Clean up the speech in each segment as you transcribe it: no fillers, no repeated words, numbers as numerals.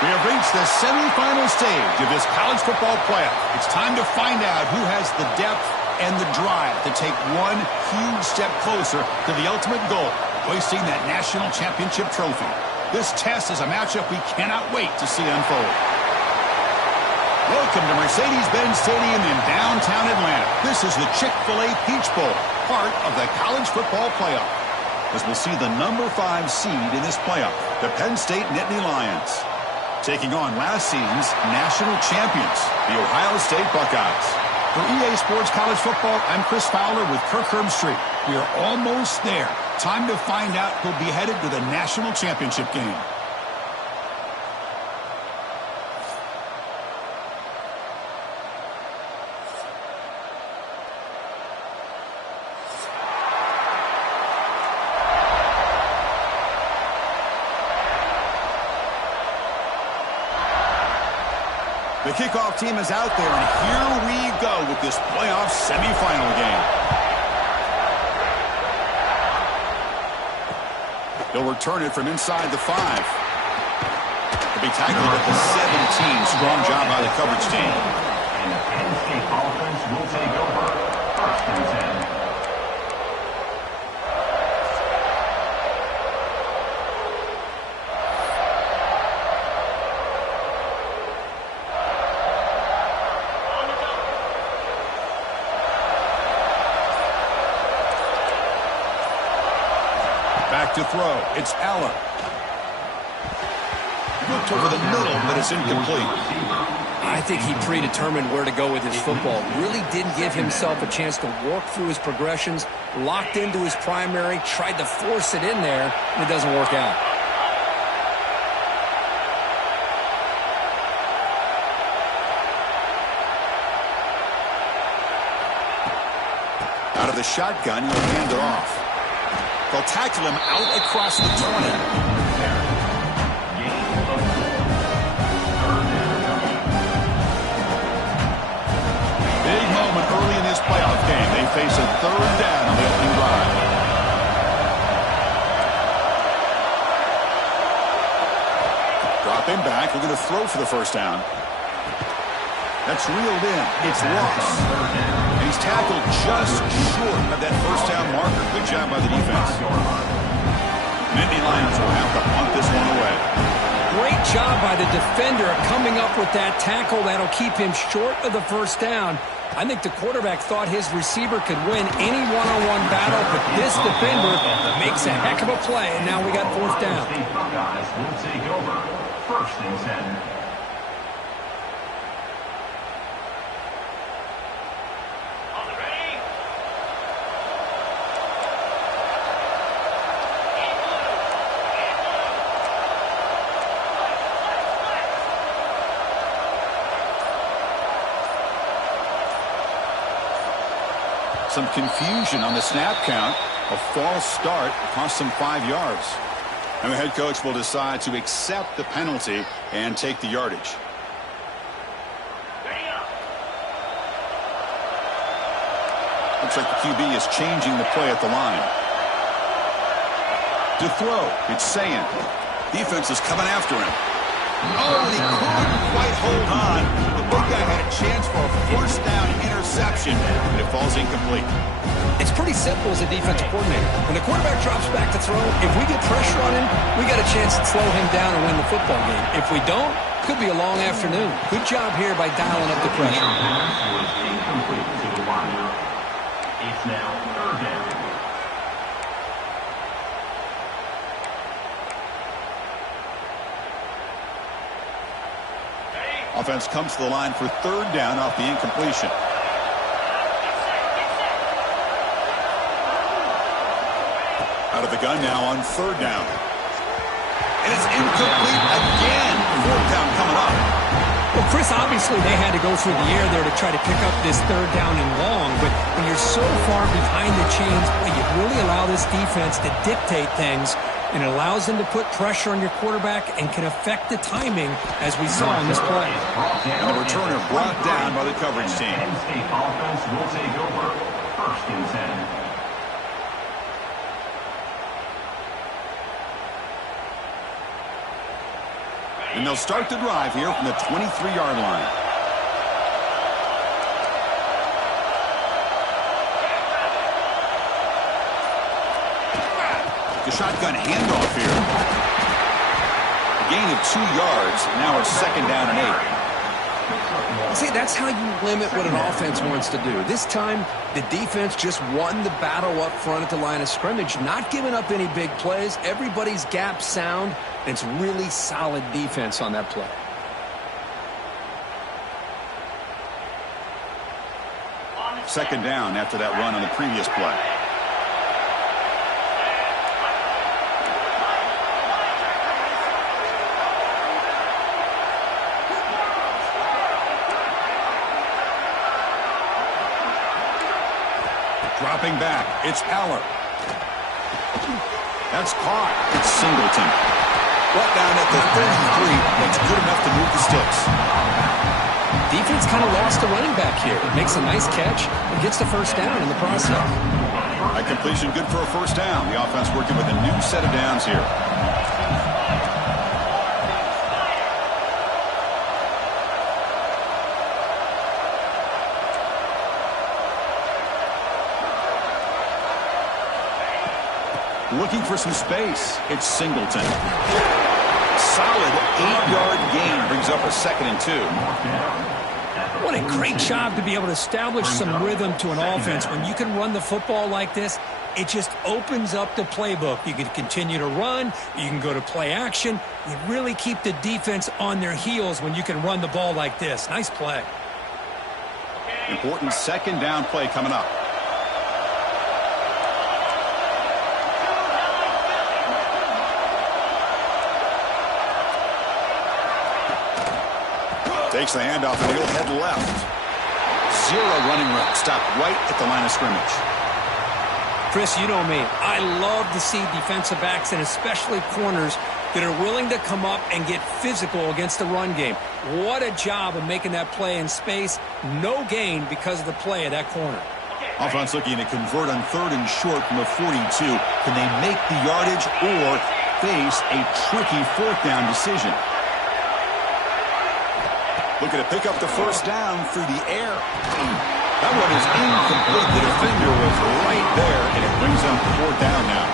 We have reached the semifinal stage of this college football playoff. It's time to find out who has the depth and the drive to take one huge step closer to the ultimate goal, hoisting that national championship trophy. This test is a matchup we cannot wait to see unfold. Welcome to Mercedes-Benz Stadium in downtown Atlanta. This is the Chick-fil-A Peach Bowl, part of the college football playoff. As we'll see the number 5 seed in this playoff, the Penn State Nittany Lions, taking on last season's national champions, the Ohio State Buckeyes. For EA Sports College Football, I'm Chris Fowler with Kirk Herbstreit. We are almost there. Time to find out who'll be headed to the national championship game. The kickoff team is out there, and here we go with this playoff semifinal game. They'll return it from inside the 5. They'll be tackled at the 17. Strong job by the coverage team. And the Penn State offense will take over. 1st and 10. Back to throw. It's Allen. Looked over the middle, but it's incomplete. I think he predetermined where to go with his football. Really didn't give himself a chance to work through his progressions, locked into his primary, tried to force it in there, and it doesn't work out. Out of the shotgun, he'll hand it off. They'll tackle him out across the 20. Big moment early in this playoff game. They face a 3rd down on the opening drive. Drop him back. We're going to throw for the 1st down. That's reeled in. It's lost. And he's tackled just short of that 1st down marker. Good job by the defense. Nittany Lions will have to punt this one away. Great job by the defender coming up with that tackle. That'll keep him short of the 1st down. I think the quarterback thought his receiver could win any one-on-one battle, but this defender makes a heck of a play, and now we got 4th down. Buckeyes will take over. 1st and 10. Some confusion on the snap count. A false start cost them 5 yards. And the head coach will decide to accept the penalty and take the yardage. Looks like the QB is changing the play at the line. To throw, it's Sayin. Defense is coming after him. Oh, and he couldn't quite hold on. The big guy had a chance for a 1st down interception, but it falls incomplete. It's pretty simple as a defensive coordinator. When the quarterback drops back to throw, if we get pressure on him, we got a chance to slow him down and win the football game. If we don't, could be a long afternoon. Good job here by dialing up the pressure. It's now 3rd down. Offense comes to the line for 3rd down off the incompletion. Out of the gun now on 3rd down. And it's incomplete again. 4th down coming up. Well, Chris, obviously they had to go through the air there to try to pick up this 3rd down and long, but when you're so far behind the chains, you really allow this defense to dictate things, and it allows them to put pressure on your quarterback and can affect the timing, as we saw in this play. And the returner brought down by the coverage team. Penn State offense will take over. 1st and 10. And they'll start the drive here from the 23-yard line. The shotgun handoff here. A gain of 2 yards. Now it's second down and 8. See, that's how you limit what an offense wants to do. This time, the defense just won the battle up front at the line of scrimmage, not giving up any big plays. Everybody's gap sound, and it's really solid defense on that play. Second down after that run on the previous play. Dropping back, it's Aller. That's caught. It's Singleton. Brought down at the 33. That's good enough to move the sticks. Defense kind of lost a running back here. Makes a nice catch and gets the first down in the process. A completion good for a first down. The offense working with a new set of downs here. Looking for some space. It's Singleton. Solid 8-yard gain brings up a second and 2. What a great job to be able to establish some rhythm to an offense. When you can run the football like this, it just opens up the playbook. You can continue to run. You can go to play action. You really keep the defense on their heels when you can run the ball like this. Nice play. Important second down play coming up. Takes the handoff and he'll head left. 0 running room. Stopped right at the line of scrimmage. Chris, you know me. I love to see defensive backs and especially corners that are willing to come up and get physical against the run game. What a job of making that play in space. No gain because of the play of that corner. Offense looking to convert on 3rd and short from the 42. Can they make the yardage or face a tricky 4th down decision? Looking to pick up the first down through the air. That one is incomplete. The defender was right there, and it brings them 4th down now.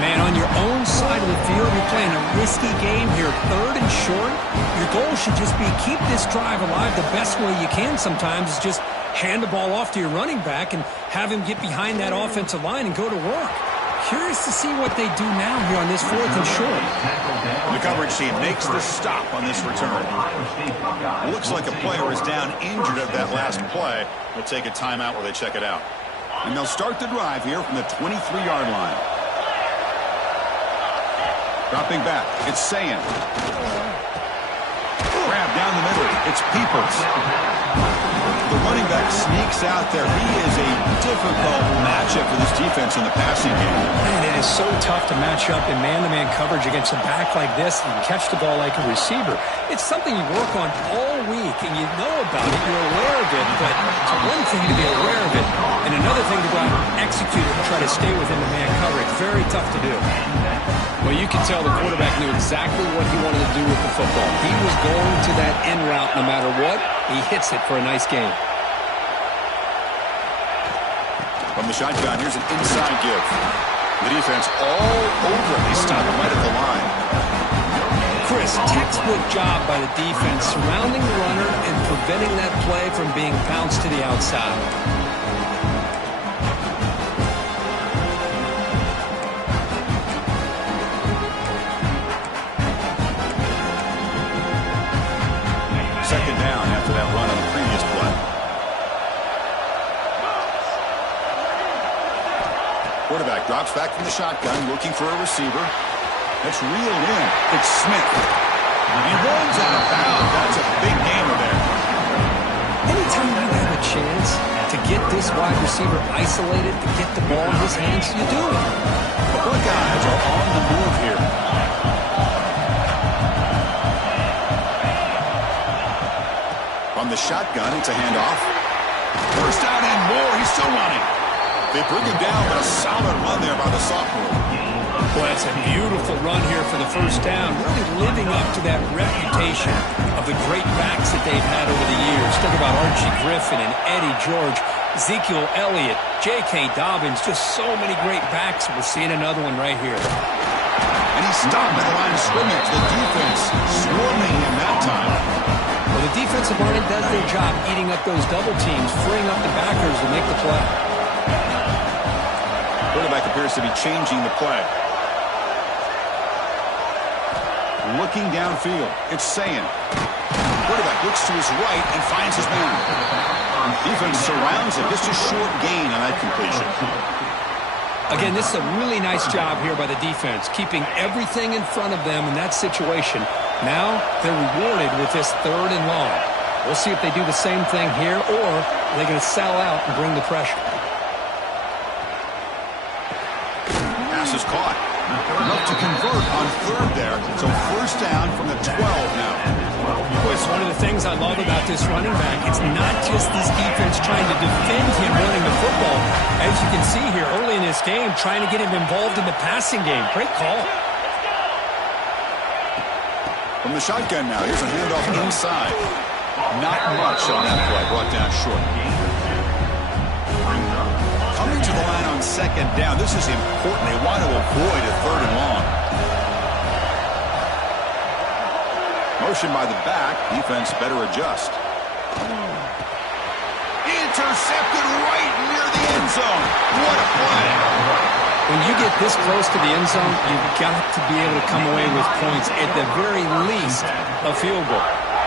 Man, on your own side of the field, you're playing a risky game here. 3rd and short. Your goal should just be keep this drive alive the best way you can sometimes is just hand the ball off to your running back and have him get behind that offensive line and go to work. Curious to see what they do now here on this 4th and short. The coverage team makes the stop on this return. It looks like a player is down injured at that last play. They'll take a timeout while they check it out. And they'll start the drive here from the 23-yard line. Dropping back, it's Sayan. Grab down the middle, it's Peoples. The running back sneaks out there. He is a difficult matchup for this defense in the passing game. Man, it is so tough to match up in man-to-man coverage against a back like this and catch the ball like a receiver. It's something you work on all week, and you know about it. You're aware of it, but it's one thing to be aware of it, and another thing to go out and execute it and try to stay within the man coverage. Very tough to do. Well, you can tell the quarterback knew exactly what he wanted to do with the football. He was going to that in route no matter what. He hits it for a nice gain. From the shotgun, here's an inside give. The defense all over it. They stop right at the line. Chris, textbook job by the defense surrounding the runner and preventing that play from being bounced to the outside. Second down after that run on the previous play. Quarterback drops back from the shotgun, looking for a receiver. That's reeled in. It's Smith. He runs out of bounds. That's a big gainer there. Anytime you have a chance to get this wide receiver isolated, to get the ball in his hands, you do it. The Buckeyes are on the move here. From the shotgun, it's a handoff. First down and more. He's still running. They bring him down, but a solid run there by the sophomore. Well, that's a beautiful run here for the first down, really living up to that reputation of the great backs that they've had over the years. Think about Archie Griffin and Eddie George, Ezekiel Elliott, J.K. Dobbins, just so many great backs. We're seeing another one right here. And he stopped at the line of scrimmage. The defense swarming him that time. Well, the defensive line does their job eating up those double teams, freeing up the backers to make the play. Quarterback appears to be changing the play. Looking downfield, it's Sayin. Quarterback looks to his right and finds his man. Defense surrounds him. Just a short gain on that completion. Again, this is a really nice job here by the defense, keeping everything in front of them in that situation. Now they're rewarded with this 3rd and long. We'll see if they do the same thing here, or are they going to sell out and bring the pressure. Pass is caught. Enough to convert on 3rd there. So first down from the 12 now. Boy, it's one of the things I love about this running back. It's not just this defense trying to defend him running the football. As you can see here early in this game, trying to get him involved in the passing game. Great call. From the shotgun now, here's a handoff inside. Not much on that play, brought down short. Coming to the line on 2nd down, this is important. They want to avoid a 3rd and long. Motion by the back. Defense better adjust. Intercepted right near the end zone. What a play. When you get this close to the end zone, you've got to be able to come away with points. At the very least, a field goal.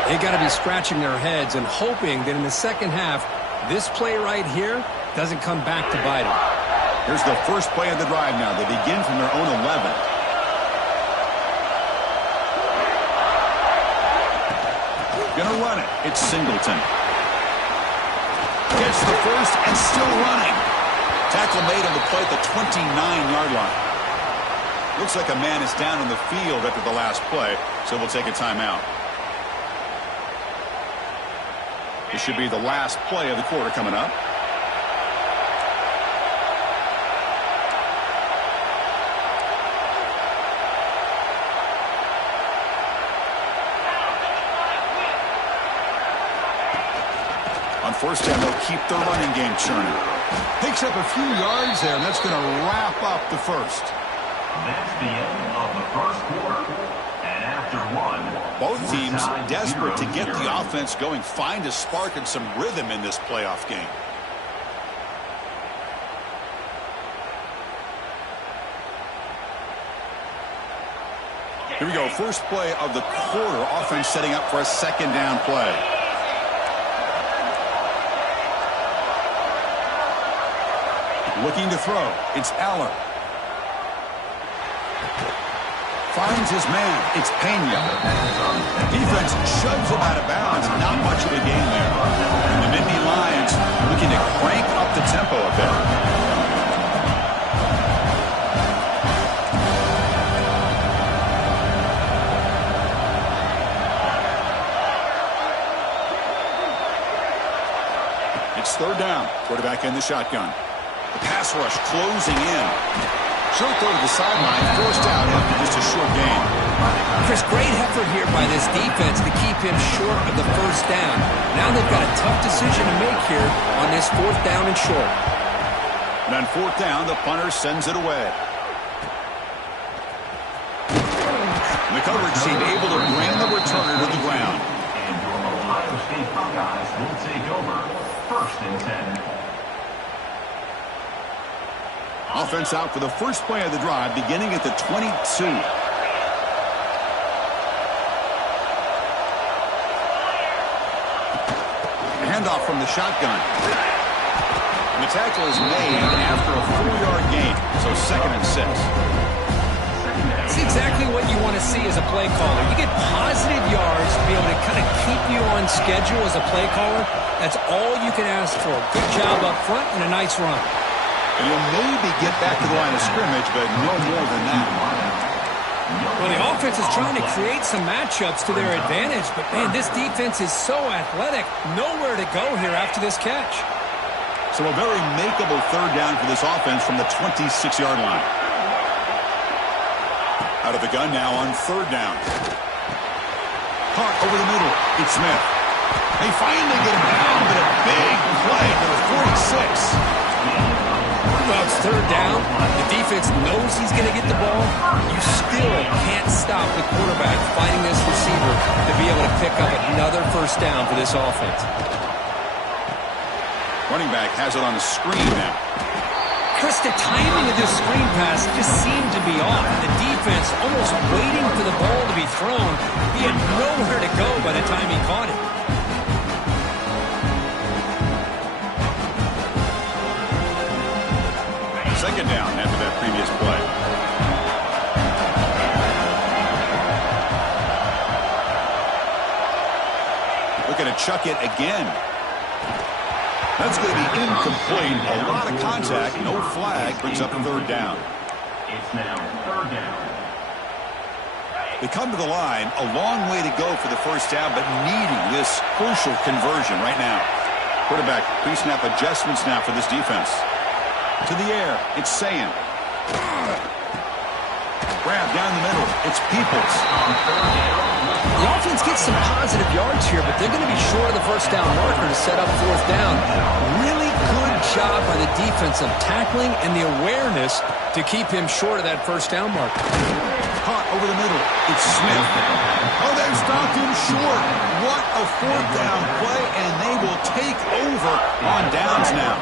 They've got to be scratching their heads and hoping that in the second half, this play right here doesn't come back to bite them. Here's the first play of the drive now. They begin from their own 11. Gonna run it. It's Singleton. Gets the first and still running. Tackle made on the play at the 29-yard line. Looks like a man is down on the field after the last play, so we'll take a timeout. This should be the last play of the quarter coming up. On first down, they'll keep their running game churning. Picks up a few yards there, and that's going to wrap up the first. That's the end of the first quarter. And after one, both teams desperate to get the offense going, find a spark and some rhythm in this playoff game. Here we go, first play of the quarter. Offense setting up for a 2nd down play. Looking to throw. It's Aller. Finds his man. It's Pena. Defense shoves him out of bounds. Not much of a gain there. And the Nittany Lions looking to crank up the tempo a bit. It's 3rd down. Quarterback in the shotgun. The pass rush closing in. Short throw to the sideline, forced out after just a short gain. Chris, great effort here by this defense to keep him short of the first down. Now they've got a tough decision to make here on this 4th down and short. And on 4th down, the punter sends it away. And the coverage team able to bring the returner to the ground. and your Ohio State Buckeyes will take over 1st and 10. Offense out for the first play of the drive, beginning at the 22. Handoff from the shotgun. And the tackle is made after a 4-yard gain, so 2nd and 6. It's exactly what you want to see as a play caller. You get positive yards to be able to kind of keep you on schedule as a play caller. That's all you can ask for. Good job up front and a nice run. And you'll maybe get back to the line of scrimmage, but no more than that. Well, the offense is trying to create some matchups to their advantage, but, man, this defense is so athletic. Nowhere to go here after this catch. So a very makeable 3rd down for this offense from the 26-yard line. Out of the gun now on third down. Caught over the middle. It's Smith. They finally get him down, but a big play to the 46. Well, it's third down. The defense knows he's going to get the ball. You still can't stop the quarterback finding this receiver to be able to pick up another first down for this offense. Running back has it on the screen now. Chris, the timing of this screen pass just seemed to be off. The defense almost waiting for the ball to be thrown. He had nowhere to go by the time he caught it. Second down after that previous play. Looking to chuck it again. That's going to be incomplete. A lot of contact. No flag. Brings up a third down. It's now third down. They come to the line. A long way to go for the first down, but needing this crucial conversion right now. Quarterback pre-snap adjustments now for this defense. To the air. It's Sayin. Grab down the middle. It's Peoples. The offense gets some positive yards here, but they're going to be short of the first down marker to set up fourth down. Really good job by the defense of tackling and the awareness to keep him short of that first down marker. Caught over the middle. It's Smith. Oh, they've stopped him short. What a fourth down play, and they will take over on downs now.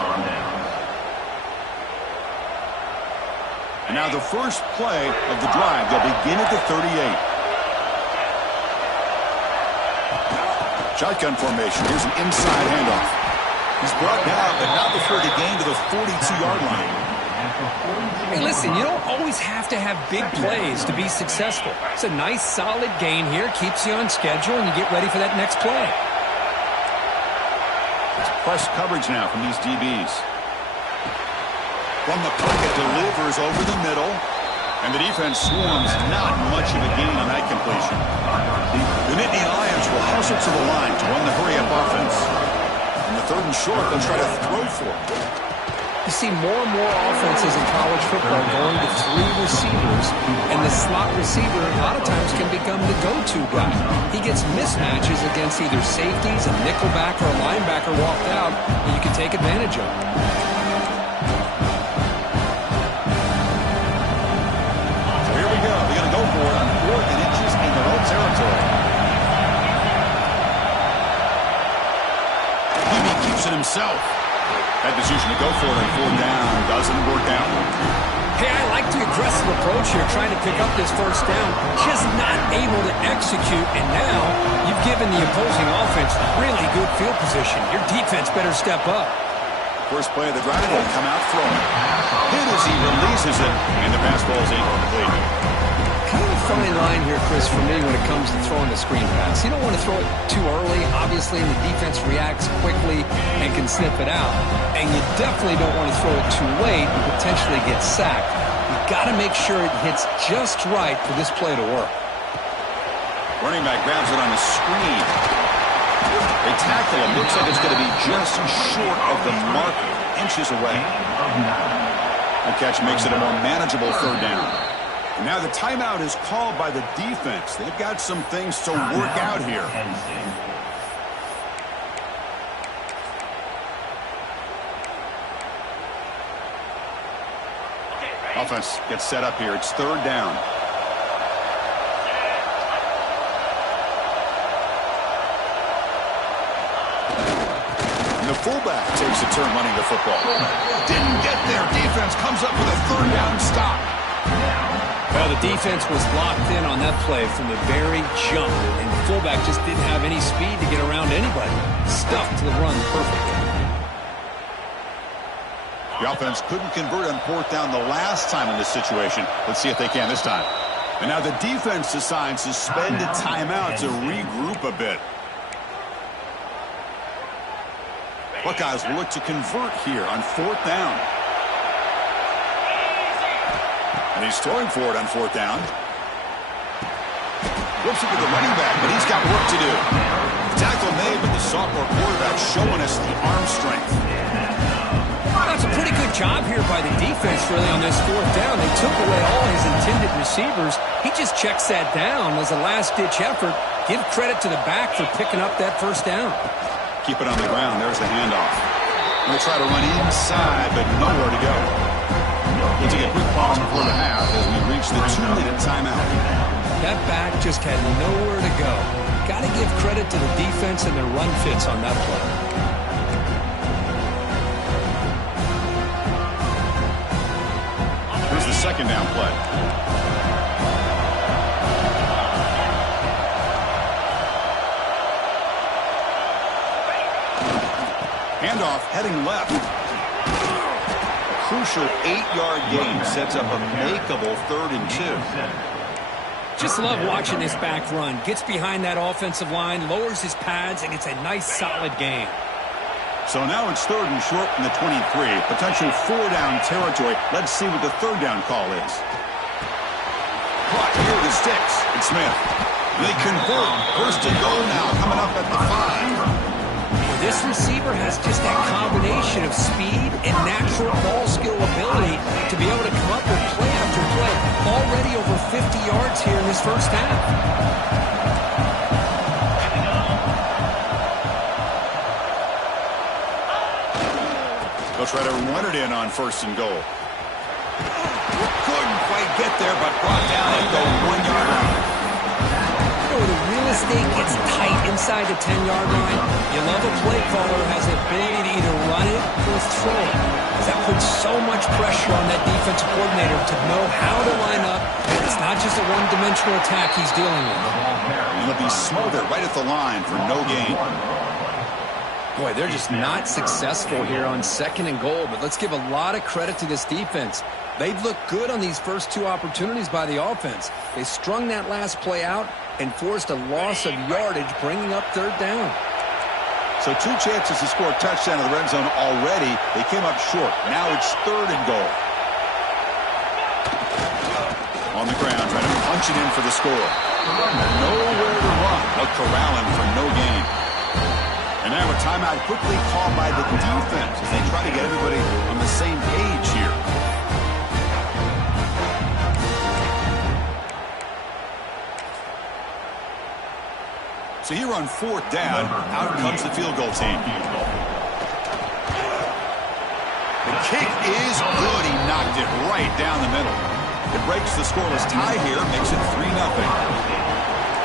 And now the first play of the drive. They'll begin at the 38. Shotgun formation. Here's an inside handoff. He's brought down, but not before the gain to the 42-yard line. Hey, listen, you don't always have to have big plays to be successful. It's a nice, solid gain here. Keeps you on schedule, and you get ready for that next play. It's press coverage now from these DBs. From the pocket, delivers over the middle. And the defense swarms, not much of a gain on that completion. The Nittany Lions will hustle to the line to run the hurry-up offense. On the third and short, they'll try to throw for it. You see more and more offenses in college football going to three receivers, and the slot receiver a lot of times can become the go-to guy. He gets mismatches against either safeties, a nickelback, or a linebacker walked out that you can take advantage of. Go for it on 4th and inches in their own territory. He keeps it himself. That decision to go for it on 4th down doesn't work out. Hey, I like the aggressive approach here, trying to pick up this first down. Just not able to execute, and now you've given the opposing offense really good field position. Your defense better step up. First play of the drive will come out throwing. Hit as he releases it, and the pass ball is incomplete. Kind of a fine line here, Chris, for me when it comes to throwing the screen pass. You don't want to throw it too early. Obviously, the defense reacts quickly and can snip it out. And you definitely don't want to throw it too late and potentially get sacked. You've got to make sure it hits just right for this play to work. Running back grabs it on the screen. They tackle him. Looks like it's going to be just short of the marker, inches away. The catch makes it a more manageable third down. Now the timeout is called by the defense. They've got some things to work out here. Offense gets set up here. It's third down. And the fullback takes a turn running the football. Didn't get there. Defense comes up with a third down stop. Well, the defense was locked in on that play from the very jump, and the fullback just didn't have any speed to get around anybody. Stuffed the run perfectly. The offense couldn't convert on 4th down the last time in this situation. Let's see if they can this time. And now the defense decides to spend a timeout to regroup a bit. Buckeyes will look to convert here on 4th down. And he's throwing for it on 4th down. Flips it to the running back, but he's got work to do. Tackle made, but the sophomore quarterback showing us the arm strength. That's a pretty good job here by the defense, really, on this fourth down. They took away all his intended receivers. He just checks that down as a last-ditch effort. Give credit to the back for picking up that first down. Keep it on the ground. There's the handoff. We'll try to run inside, but nowhere to go. We'll take a quick pause before the half as we reach the 2-minute timeout. That back just had nowhere to go. Got to give credit to the defense and their run fits on that play. Here's the second down play. Handoff heading left. A crucial 8-yard gain sets up a makeable 3rd and 2. Just love watching this back run. Gets behind that offensive line, lowers his pads, and gets a nice solid gain. So now it's 3rd and short from the 23. Potential 4-down territory. Let's see what the 3rd down call is. Caught here are the sticks. It's Smith. They convert. 1st and goal now coming up at the 5. This receiver has just that combination of speed and natural ball skill ability to be able to come up with play after play. Already over 50 yards here in this first half. They'll try to run it in on 1st and goal. Couldn't quite get there, but brought down at the 1-yard line. The real estate gets tight inside the 10-yard line. You love a play caller who has the ability to either run it or throw it. That puts so much pressure on that defensive coordinator to know how to line up. It's not just a one-dimensional attack he's dealing with. And he'll be smothered right at the line for no gain. Boy, they're just not successful here on 2nd and goal, but let's give a lot of credit to this defense. They've looked good on these first 2 opportunities by the offense. They strung that last play out and forced a loss of yardage, bringing up 3rd down. So 2 chances to score a touchdown in the red zone already. They came up short. Now it's 3rd and goal. On the ground, trying to punch it in for the score. Nowhere to run. They'll corral him for no gain. And now a timeout quickly called by the defense as they try to get everybody on the same page here. So here on 4th down, out comes the field goal team. The kick is good. He knocked it right down the middle. It breaks the scoreless tie here, makes it 3-0.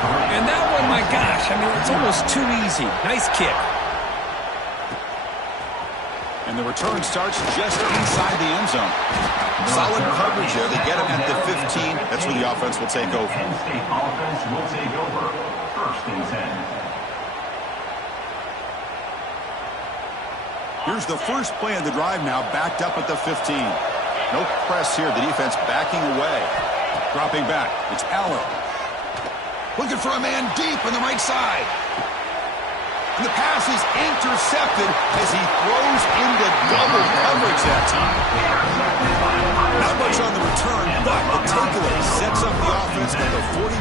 And that one, my gosh, I mean, it's almost too easy. Nice kick. And the return starts just inside the end zone. Solid coverage here. They get him at the 15. That's where the offense will take over. Penn State offense will take over. 1st and 10. Here's the first play of the drive now, backed up at the 15. No press here. The defense backing away. Dropping back. It's Aller. Looking for a man deep on the right side. And the pass is intercepted as he throws into double coverage that time. Not much on the return, but the takeaway sets up the offense at the 41.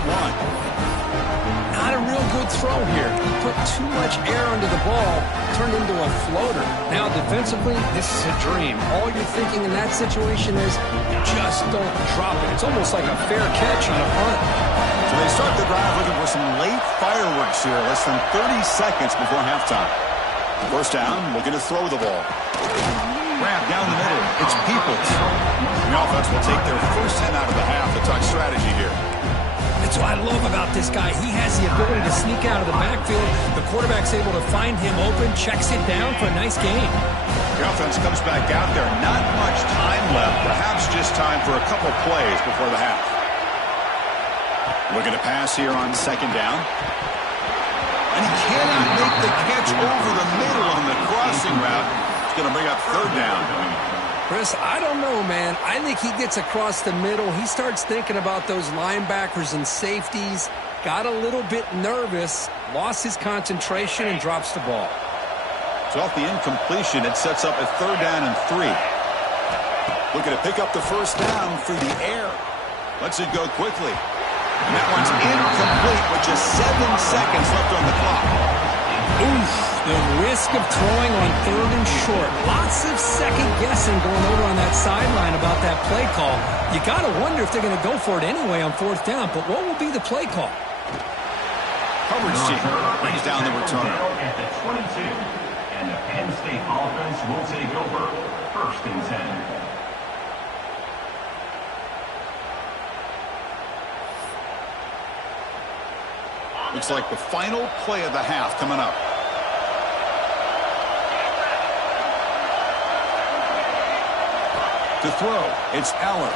Not a real good throw here. He put too much air under the ball, turned into a floater. Now, defensively, this is a dream. All you're thinking in that situation is just don't drop it. It's almost like a fair catch on a punt. So they start the drive looking for some late fireworks here, less than 30 seconds before halftime. First down, looking to throw the ball. Grab down the middle. It's Peoples. The offense will take their first 10 out of the half to talk strategy here. That's what I love about this guy. He has the ability to sneak out of the backfield. The quarterback's able to find him open, checks it down for a nice gain. The offense comes back out there. Not much time left. Perhaps just time for a couple plays before the half. Looking to pass here on 2nd down. And he cannot make the catch over the middle on the crossing route. It's going to bring up 3rd down. Chris, I don't know, man. I think he gets across the middle. He starts thinking about those linebackers and safeties. Got a little bit nervous, lost his concentration, and drops the ball. So off the incompletion, it sets up a 3rd down and 3. Looking to pick up the first down through the air. Lets it go quickly. And that one's incomplete with just 7 seconds left on the clock. Oof, the risk of throwing on 3rd and short. Lots of second guessing going over on that sideline about that play call. You got to wonder if they're going to go for it anyway on 4th down, but what will be the play call? Coverage team brings down the returner. At the 22, and the Penn State offense will take over 1st and 10. Looks like the final play of the half coming up. To throw, it's Aller,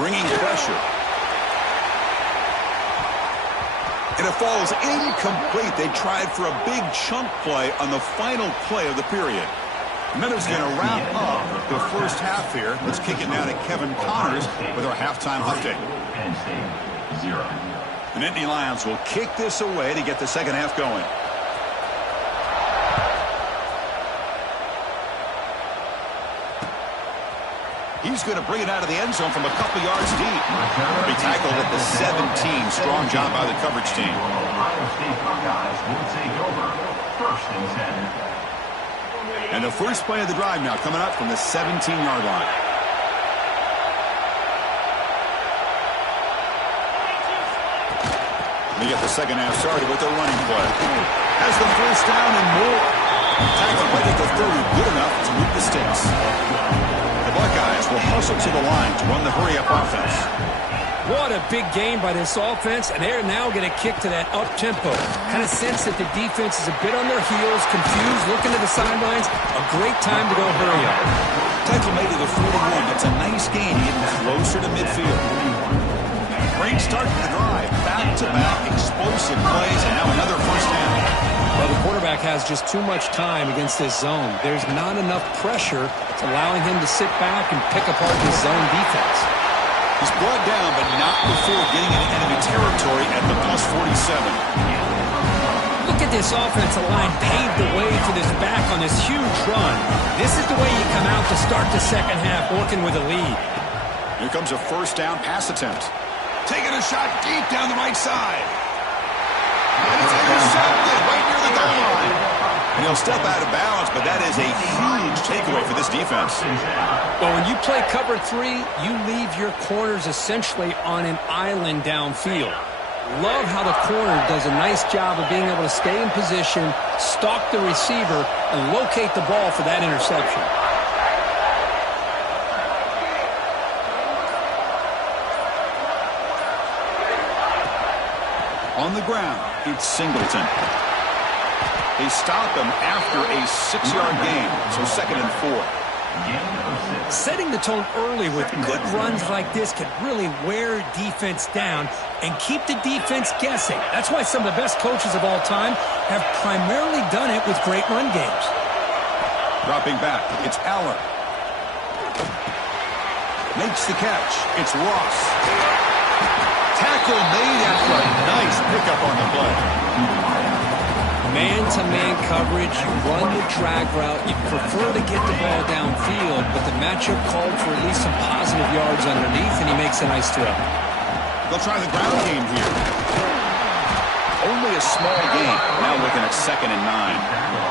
bringing pressure. And it falls incomplete. They tried for a big chunk play on the final play of the period. Minutes going to wrap up the first half here. Let's kick it now to Kevin Connors with our halftime update. Penn State 0. The Nittany Lions will kick this away to get the second half going. He's going to bring it out of the end zone from a couple yards deep. He tackled at the 17. Strong job by the coverage team. Ohio State Buckeyes will take over 1st and 10. And the first play of the drive now coming up from the 17-yard line. They get the second half started with their running play. Has the first down and more. Tackled right at the 30. Good enough to move the sticks. The Buckeyes will hustle to the line to run the hurry-up offense. What a big game by this offense, and they're now going to kick to that up-tempo. Kind of sense that the defense is a bit on their heels, confused, looking to the sidelines. A great time to go hurry up. Tackle made to the 41. That's a nice gain, getting closer to midfield. Great start to the drive. Back-to-back explosive plays, and now another first down. Well, the quarterback has just too much time against this zone. There's not enough pressure. It's allowing him to sit back and pick apart his zone defense. He's brought down, but not before getting into enemy territory at the plus 47. Look at this offensive line paved the way for this back on this huge run. This is the way you come out to start the second half, working with a lead. Here comes a first down pass attempt. Taking a shot deep down the right side. And it's intercepted right near the goal line. And he'll step out of bounds, but that is a huge takeaway for this defense. Well, when you play cover 3, you leave your corners essentially on an island downfield. Love how the corner does a nice job of being able to stay in position, stalk the receiver, and locate the ball for that interception. On the ground, it's Singleton. They stop him after a 6-yard gain, so 2nd and 4. Setting the tone early with good runs like this can really wear defense down and keep the defense guessing. That's why some of the best coaches of all time have primarily done it with great run games. Dropping back, it's Aller. Makes the catch. It's Ross. Tackle made after a nice pickup on the play. Man-to-man coverage, you run the drag route, you prefer to get the ball downfield, but the matchup called for at least some positive yards underneath, and he makes a nice throw. They'll try the ground game here. Only a small gain. Now looking at 2nd and 9.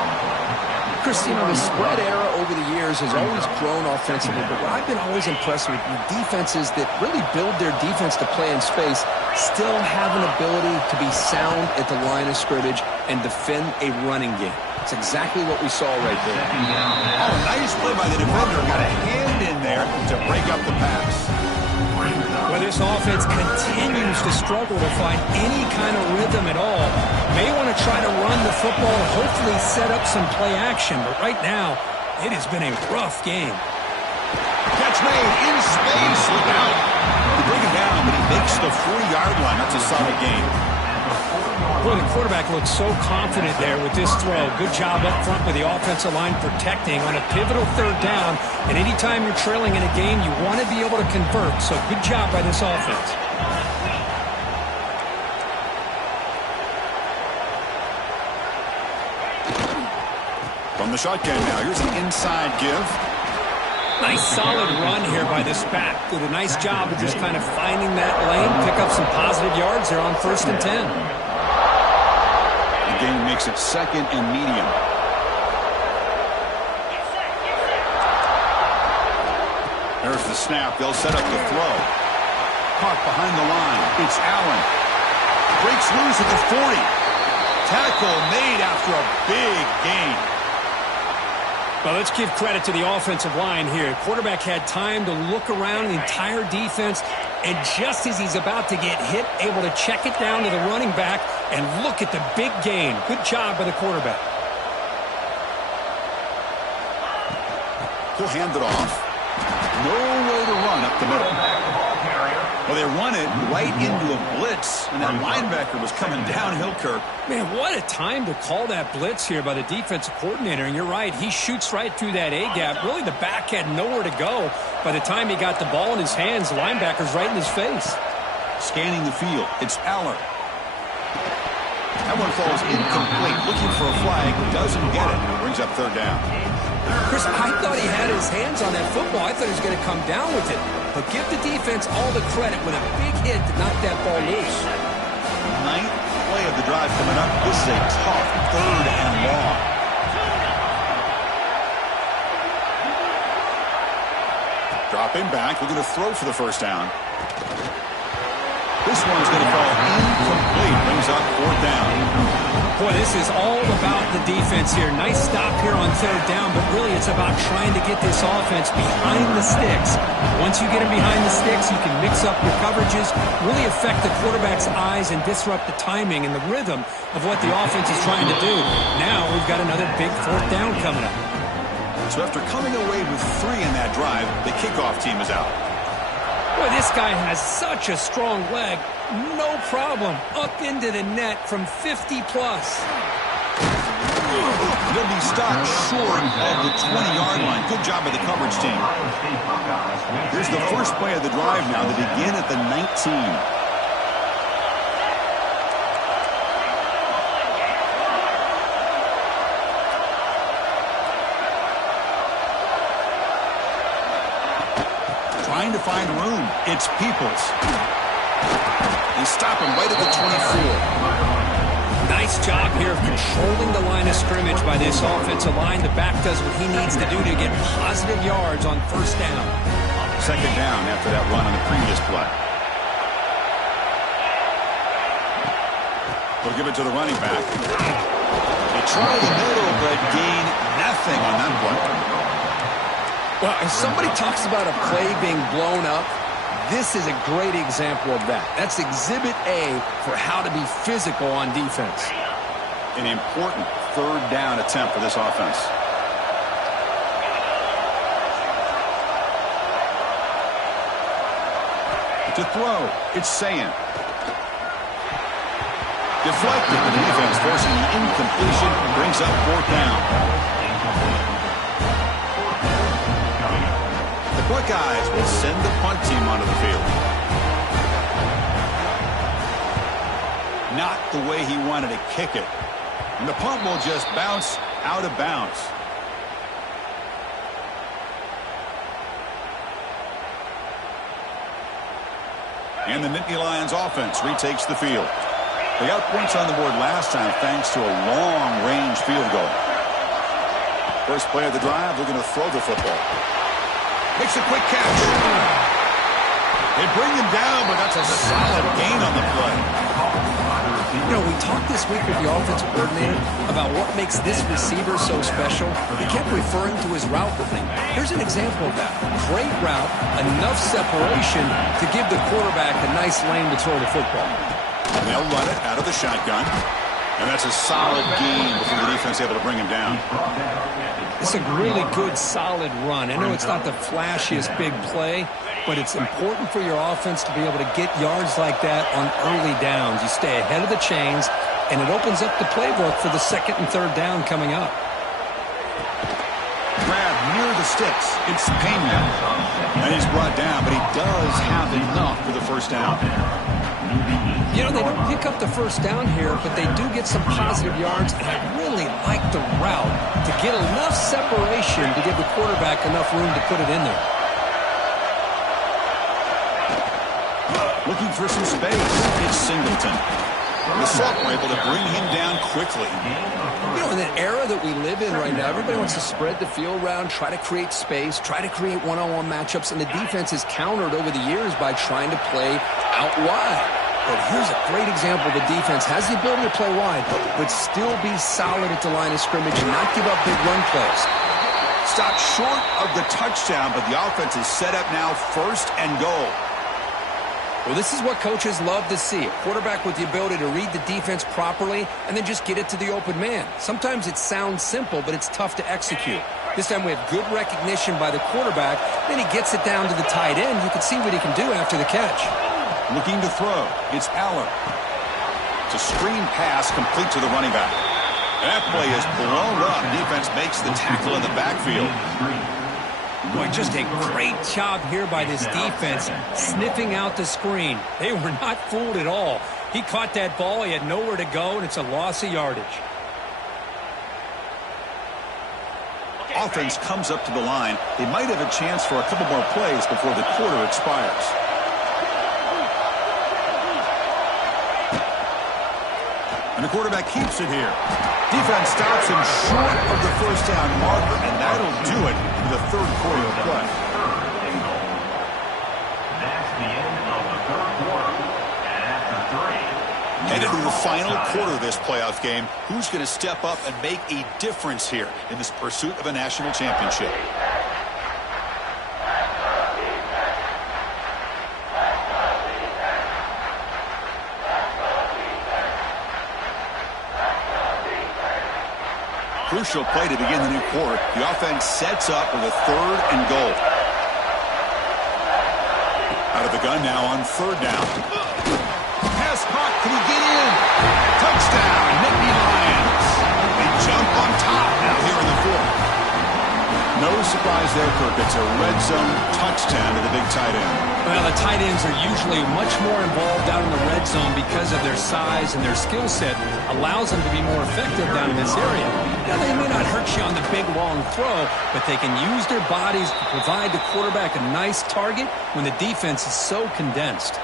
Chris, you know, the spread era over the years has always grown offensively, but what I've been always impressed with defenses that really build their defense to play in space still have an ability to be sound at the line of scrimmage and defend a running game. It's exactly what we saw right there. Oh, nice play by the defender. Got a hand in there to break up the pass. Well, this offense continues to struggle to find any kind of rhythm at all. May want to try to run the football, hopefully set up some play action, but right now, it has been a rough game. Catch made in space. Look out. They bring him down, but he makes the 40-yard line. That's a solid gain. Boy, the quarterback looks so confident there with this throw. Good job up front with the offensive line protecting on a pivotal 3rd down. And anytime you're trailing in a game, you want to be able to convert. So good job by this offense. From the shotgun now, here's an inside give. Nice solid run here by this back. Did a nice job of just kind of finding that lane, pick up some positive yards there on 1st and 10. gain makes it 2nd and medium. There's the snap. They'll set up the throw. Caught behind the line. It's Allen. Breaks loose at the 40. Tackle made after a big gain. Well, let's give credit to the offensive line here. Quarterback had time to look around the entire defense, and just as he's about to get hit, able to check it down to the running back, and look at the big gain. Good job by the quarterback. He'll hand it off. No way to run up the middle. Well, they run it right into a blitz, and that linebacker was coming downhill, Kirk. Man, what a time to call that blitz here by the defensive coordinator. And you're right, he shoots right through that A-gap. Really, the back had nowhere to go. By the time he got the ball in his hands, the linebacker's right in his face. Scanning the field, it's Aller. That one falls incomplete. Looking for a flag, doesn't get it. Brings up 3rd down. Chris, I thought he had his hands on that football. I thought he was going to come down with it. But give the defense all the credit with a big hit to knock that ball loose. 9th play of the drive coming up. This is a tough 3rd and long. Dropping back. We're going to throw for the 1st down. This one's going to fall incomplete. Brings up 4th down. Boy, this is all about the defense here. Nice stop here on 3rd down, but really it's about trying to get this offense behind the sticks. Once you get them behind the sticks, you can mix up your coverages, really affect the quarterback's eyes and disrupt the timing and the rhythm of what the offense is trying to do. Now we've got another big 4th down coming up. So after coming away with 3 in that drive, the kickoff team is out. Boy, this guy has such a strong leg. No problem. Up into the net from 50-plus. He'll be stopped short of the 20-yard line. Good job by the coverage team. Here's the first play of the drive now. They begin at the 19. Trying to find room. It's Peoples. They stop him right at the 24. Nice job here of controlling the line of scrimmage by this offensive line. The back does what he needs to do to get positive yards on 1st down. 2nd down after that run on the previous play. We'll give it to the running back. They try the middle, but gain nothing on that one. Well, if somebody talks about a play being blown up, this is a great example of that. That's Exhibit A for how to be physical on defense. An important 3rd down attempt for this offense. To throw, it's Sayan. Deflected. The defense forcing the incompletion. Brings up 4th down. The Buckeyes will send the punt team onto the field. Not the way he wanted to kick it. And the punt will just bounce out of bounds. And the Nittany Lions offense retakes the field. They got points on the board last time thanks to a long-range field goal. First play of the drive, they're going to throw the football. Makes a quick catch. They bring him down, but that's a solid gain on the play. You know, we talked this week with the offensive coordinator about what makes this receiver so special. He kept referring to his route running. Here's an example of that. Great route, enough separation to give the quarterback a nice lane to throw the football. They'll run it out of the shotgun. And that's a solid gain before the defense able to bring him down. It's a really good, solid run. I know it's not the flashiest big play, but it's important for your offense to be able to get yards like that on early downs. You stay ahead of the chains, and it opens up the playbook for the 2nd and 3rd down coming up. Grab near the sticks. It's Penn. And he's brought down, but he does have enough for the 1st down. You know, they don't pick up the 1st down here, but they do get some positive yards, and I really like the route to get enough separation to give the quarterback enough room to put it in there. Looking for some space. It's Singleton. The Soft were able to bring him down quickly. You know, in the era that we live in right now, everybody wants to spread the field around, try to create space, try to create one-on-one matchups, and the defense has countered over the years by trying to play out wide. But here's a great example. The defense has the ability to play wide, but still be solid at the line of scrimmage and not give up big run plays. Stopped short of the touchdown, but the offense is set up now 1st and goal. Well, this is what coaches love to see. A quarterback with the ability to read the defense properly and then just get it to the open man. Sometimes it sounds simple, but it's tough to execute. This time we have good recognition by the quarterback. Then he gets it down to the tight end. You can see what he can do after the catch. Looking to throw. It's Allen. It's a screen pass complete to the running back. That play is blown up. Defense makes the tackle in the backfield. Boy, just a great job here by this defense, sniffing out the screen. They were not fooled at all. He caught that ball, he had nowhere to go, and it's a loss of yardage. Offense comes up to the line. They might have a chance for a couple more plays before the quarter expires. And the quarterback keeps it here. Defense stops him short of the 1st down marker, and that'll do it in the 3rd quarter of play. That's the end of the 3rd quarter. And after 3. Headed to the final quarter of this playoff game, who's going to step up and make a difference here in this pursuit of a national championship? Crucial play to begin the new quarter. The offense sets up with a 3rd and goal. Out of the gun now on 3rd down. Pass caught. Can he get in? Touchdown, Nittany Lions. They jump on top now here in the 4th. No surprise there, Kirk. It's a red zone touchdown to the big tight end. Well, the tight ends are usually much more involved out in the red zone because of their size and their skill set allows them to be more effective down in this area. Now, they may not hurt you on the big, long throw, but they can use their bodies to provide the quarterback a nice target when the defense is so condensed.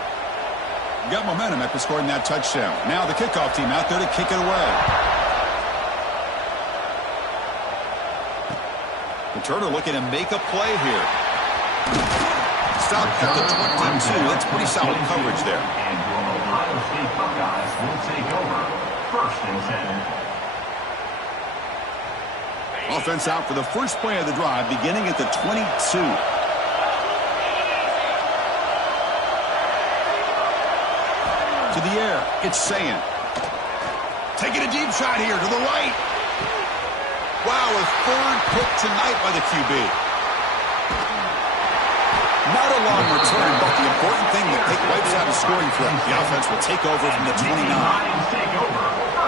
Got momentum after scoring that touchdown. Now the kickoff team out there to kick it away. Returner looking to make a play here. Stopped at the 22. That's pretty solid coverage there. And your Ohio State Buckeyes will take over 1st and 10. Offense out for the first play of the drive, beginning at the 22. To the air, it's Sayin. Taking a deep shot here to the right. Wow, a 3rd pick tonight by the QB. Not a long return, but the important thing that wipes out a scoring threat. The offense will take over from the 29.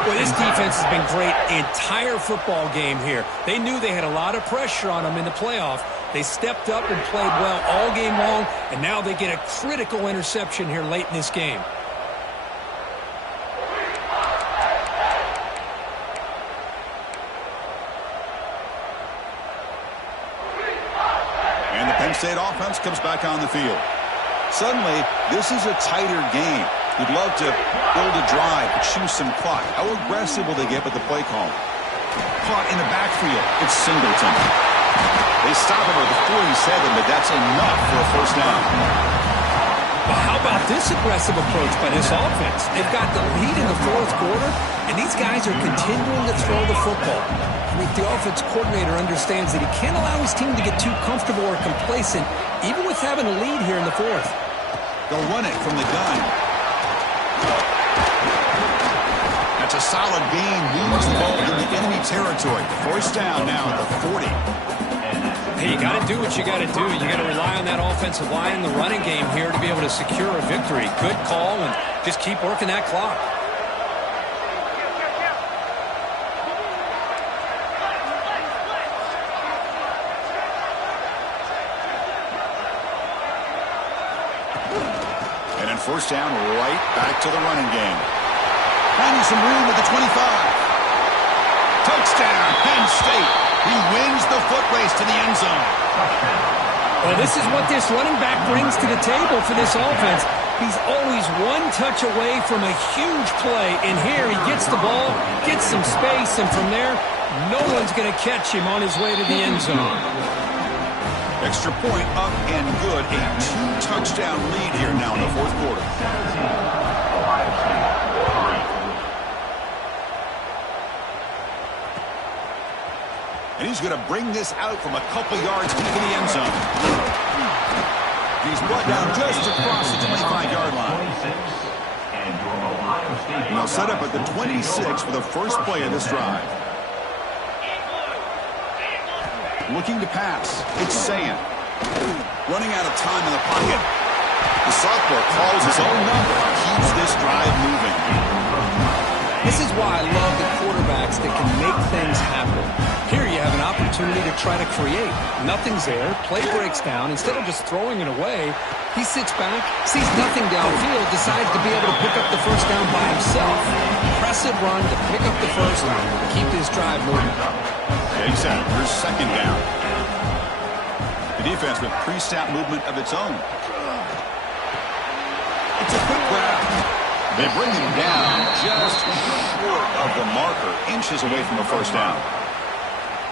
Well, this defense has been great the entire football game here. They knew they had a lot of pressure on them in the playoff. They stepped up and played well all game long, and now they get a critical interception here late in this game. And the Penn State offense comes back on the field. Suddenly, this is a tighter game. We'd love to build a drive, choose some clock. How aggressive will they get with the play call? Caught in the backfield. It's Singleton. They stop him at the 47, but that's enough for a 1st down. Well, how about this aggressive approach by this offense? They've got the lead in the 4th quarter, and these guys are continuing to throw the football. I mean, the offense coordinator understands that he can't allow his team to get too comfortable or complacent, even with having a lead here in the 4th. They'll run it from the gun. That's a solid gain. Moves the ball into enemy territory. 1st down now at the 40. Hey, you got to do what you got to do. You got to rely on that offensive line in the running game here to be able to secure a victory. Good call, and just keep working that clock. And then 1st down, right back to the running game. Finding some room at the 25. Touchdown, Penn State. He wins the foot race to the end zone. Well, this is what this running back brings to the table for this offense. He's always one touch away from a huge play, and here he gets the ball, gets some space, and from there, no one's going to catch him on his way to the end zone. Extra point up and good. A 2-touchdown lead here now in the fourth quarter. And he's going to bring this out from a couple yards deep in the end zone. He's brought down just across the 25-yard line. Now set up at the 26 for the first play of this drive. Looking to pass. It's Sand. Running out of time in the pocket. The sophomore calls his own number and keeps this drive moving. This is why I love the quarterbacks that can make things happen. Here you have an opportunity to try to create. Nothing's there. Play breaks down. Instead of just throwing it away, he sits back, sees nothing downfield, decides to be able to pick up the first down by himself. Impressive run to pick up the first down, keep this drive moving. Exactly. Here's second down. The defense with pre-snap movement of its own. It's a quick grab. They bring him down just short of the marker, inches away from a first down.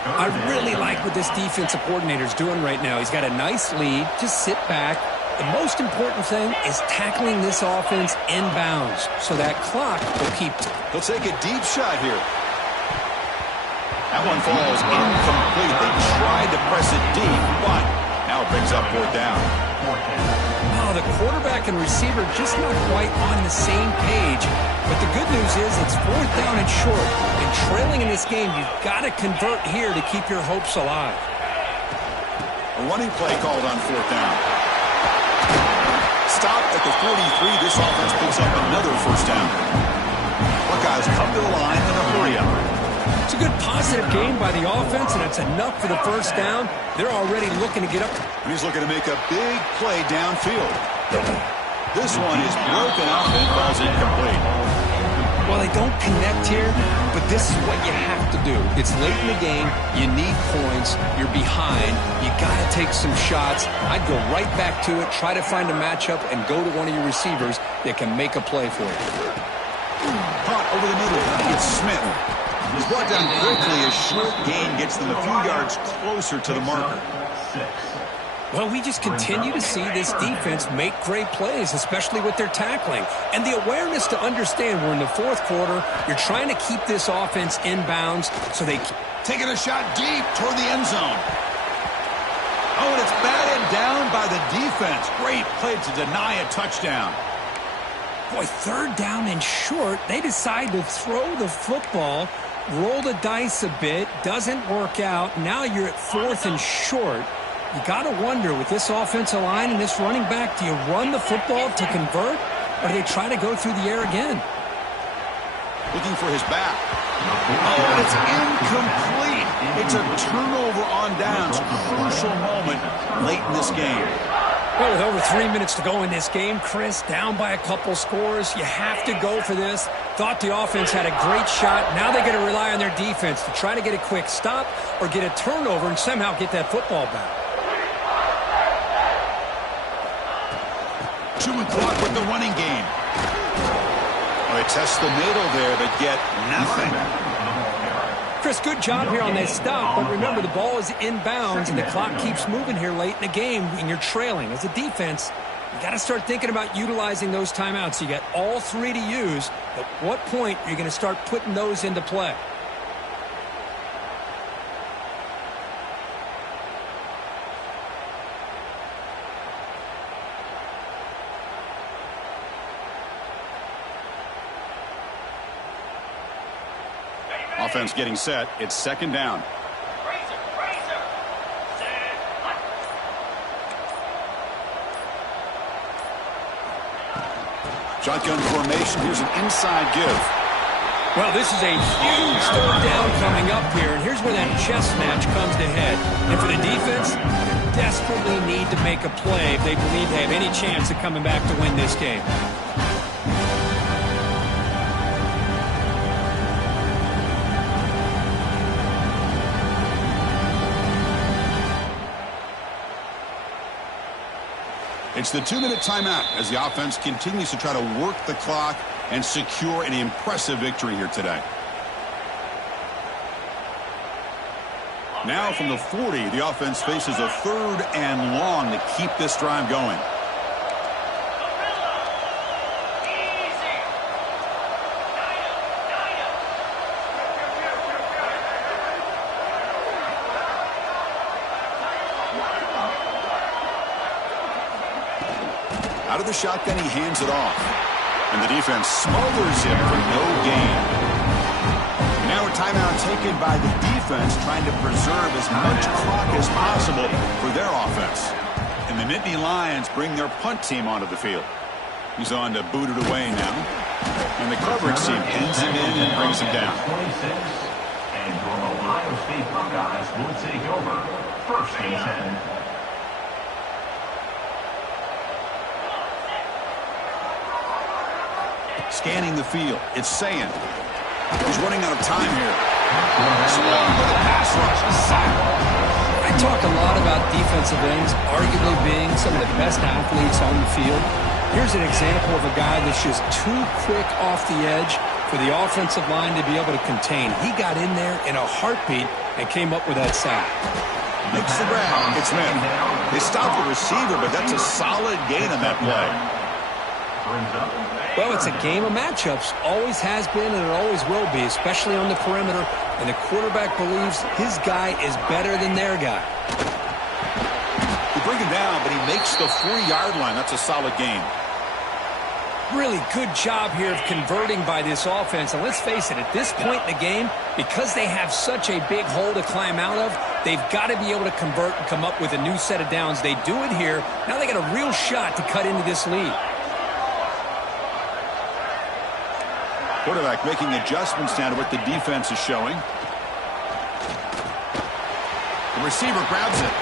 I really like what this defensive coordinator is doing right now. He's got a nice lead. Just sit back. The most important thing is tackling this offense inbounds so that clock will keep. He'll take a deep shot here. That one falls incomplete. They tried to press it deep, but now it brings up fourth down. Oh, the quarterback and receiver just not quite on the same page. But the good news is it's fourth down and short. And trailing in this game, you've got to convert here to keep your hopes alive. A running play called on fourth down. Stop at the 43. This offense picks up another first down. Buckeyes come to the line in a hurry-up. It's a good positive game by the offense, and it's enough for the first down. They're already looking to get up. He's looking to make a big play downfield. This one is broken up and falls incomplete. Well, they don't connect here, but this is what you have to do. It's late in the game. You need points. You're behind. You got to take some shots. I'd go right back to it, try to find a matchup, and go to one of your receivers that can make a play for you. Caught over the middle. It's Smith. He's brought down quickly. A short gain gets them a few yards closer to the marker. Well, we just continue to see this defense make great plays, especially with their tackling. And the awareness to understand we're in the fourth quarter. You're trying to keep this offense inbounds so they taking a shot deep toward the end zone. Oh, and it's batted down by the defense. Great play to deny a touchdown. Boy, third down and short. They decide to throw the football. Roll the dice a bit, doesn't work out. Now you're at fourth and short. You got to wonder, with this offensive line and this running back, do you run the football to convert, or do they try to go through the air again? Looking for his back. Oh, and it's incomplete. It's a turnover on downs. Crucial moment late in this game. Well, with over 3 minutes to go in this game, Chris, down by a couple scores, you have to go for this. Thought the offense had a great shot. Now they got to rely on their defense to try to get a quick stop or get a turnover and somehow get that football back. Chewing clock with the running game. Well, they test the middle there, but get nothing. Chris, good job here on that stop, but remember the ball is inbounds and the clock keeps moving here late in the game and you're trailing. As a defense, you got to start thinking about utilizing those timeouts. You got all three to use. At what point are you going to start putting those into play? Offense getting set. It's second down. Shotgun formation. Here's an inside give. Well, this is a huge third down coming up here, and here's where that chess match comes to head. And for the defense, they desperately need to make a play if they believe they have any chance of coming back to win this game. It's the 2-minute timeout as the offense continues to try to work the clock and secure an impressive victory here today. Now from the 40, the offense faces a 3rd and long to keep this drive going. Out of the shotgun, he hands it off. And the defense smothers him for no gain. Now a timeout taken by the defense, trying to preserve as much clock as possible for their offense. And the Nittany Lions bring their punt team onto the field. He's on to boot it away now. And the coverage team pins him in and brings him down. 26, and your Ohio State Buckeyes will take over. 1st and 10. Scanning the field. It's Sayin. He's running out of time here. Swung with a pass rush. A sack. I talk a lot about defensive ends arguably being some of the best athletes on the field. Here's an example of a guy that's just too quick off the edge for the offensive line to be able to contain. He got in there in a heartbeat and came up with that sack. Makes the grab. It's Smith. They stopped the receiver, but that's a solid gain on that play. Well, it's a game of matchups. Always has been and it always will be, especially on the perimeter. And the quarterback believes his guy is better than their guy. They bring him down, but he makes the 4-yard line. That's a solid gain. Really good job here of converting by this offense. And let's face it, at this point in the game, because they have such a big hole to climb out of, they've got to be able to convert and come up with a new set of downs. They do it here. Now they got a real shot to cut into this lead. Quarterback making adjustments down to what the defense is showing. The receiver grabs it.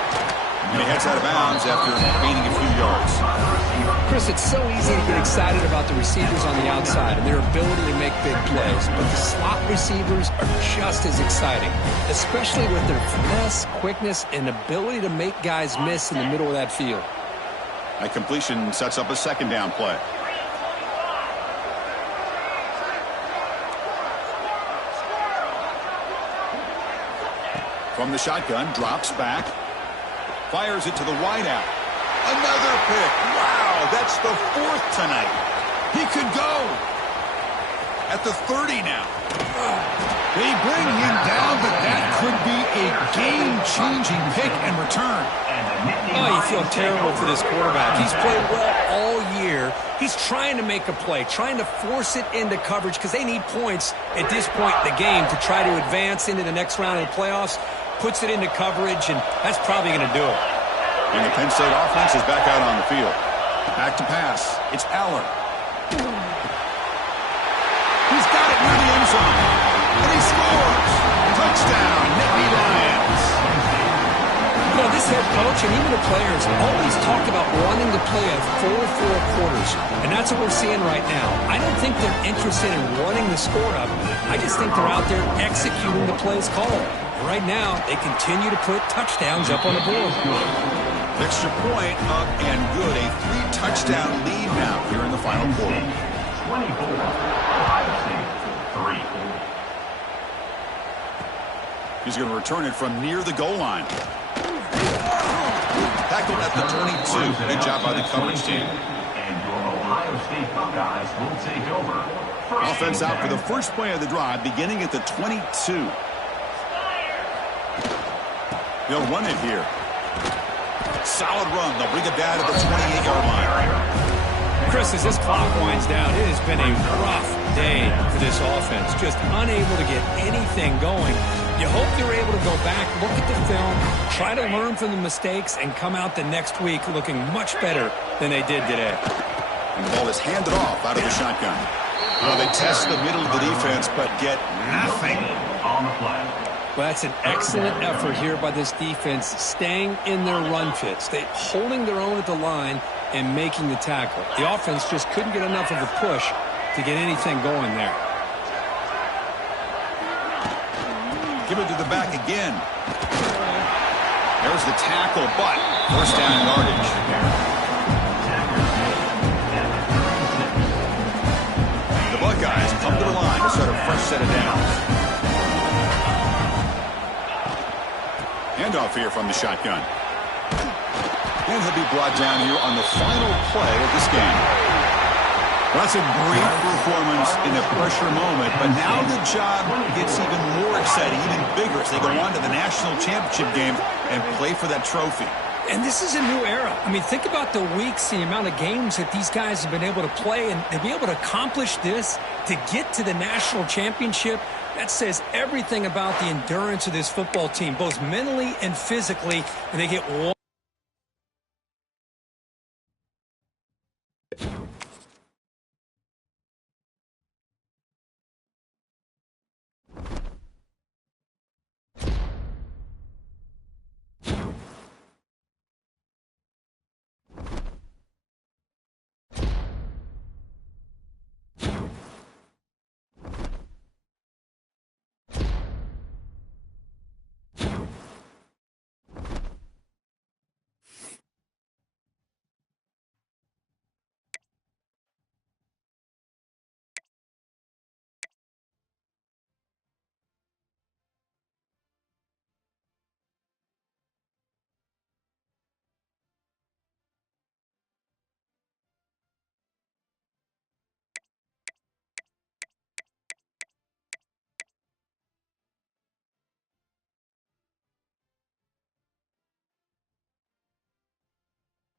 And he heads out of bounds after gaining a few yards. Chris, it's so easy to get excited about the receivers on the outside and their ability to make big plays. But the slot receivers are just as exciting, especially with their finesse, quickness, and ability to make guys miss in the middle of that field. That completion sets up a 2nd down play. From the shotgun, drops back, fires it to the wideout. Another pick. Wow, that's the 4th tonight. He could go at the 30 now. They bring him down, but that could be a game-changing pick and return. Oh, you feel terrible for this quarterback. He's played well all year. He's trying to make a play, trying to force it into coverage because they need points at this point in the game to try to advance into the next round of the playoffs. Puts it into coverage, and that's probably going to do it. And the Penn State offense is back out on the field. Back to pass. It's Aller. He's got it near the end zone. And he scores. Touchdown, Nittany Lions. You know, this head coach and even the players always talk about wanting to play a full 4 quarters. And that's what we're seeing right now. I don't think they're interested in running the score up. I just think they're out there executing the plays called. Right now, they continue to put touchdowns up on the board. Extra point up and good. A 3-touchdown lead now here in the final quarter. 24, Ohio State 3. He's going to return it from near the goal line. Tackled at the 22. Good job by the coverage team. And your Ohio State Buckeyes will take over. Offense out for the first play of the drive, beginning at the 22. They'll run it here. Solid run. They'll bring it down to the 28-yard line. Chris, as this clock winds down, it has been a rough day for this offense. Just unable to get anything going. You hope they're able to go back, look at the film, try to learn from the mistakes, and come out the next week looking much better than they did today. And the ball is handed off out of the shotgun. They test the middle of the defense, but get nothing on the play. Well, that's an excellent effort here by this defense, staying in their run fits, holding their own at the line and making the tackle. The offense just couldn't get enough of a push to get anything going there. Give it to the back again. There's the tackle, but first down yardage. Buckeyes come to the line to start a fresh set of downs. Handoff here from the shotgun. And he'll be brought down here on the final play of this game. Well, that's a great performance in a pressure moment, but now the job gets even more exciting, even bigger as they go on to the national championship game and play for that trophy. And this is a new era. I mean, think about the weeks, the amount of games that these guys have been able to play, and to be able to accomplish this, to get to the national championship, that says everything about the endurance of this football team, both mentally and physically, and they get one.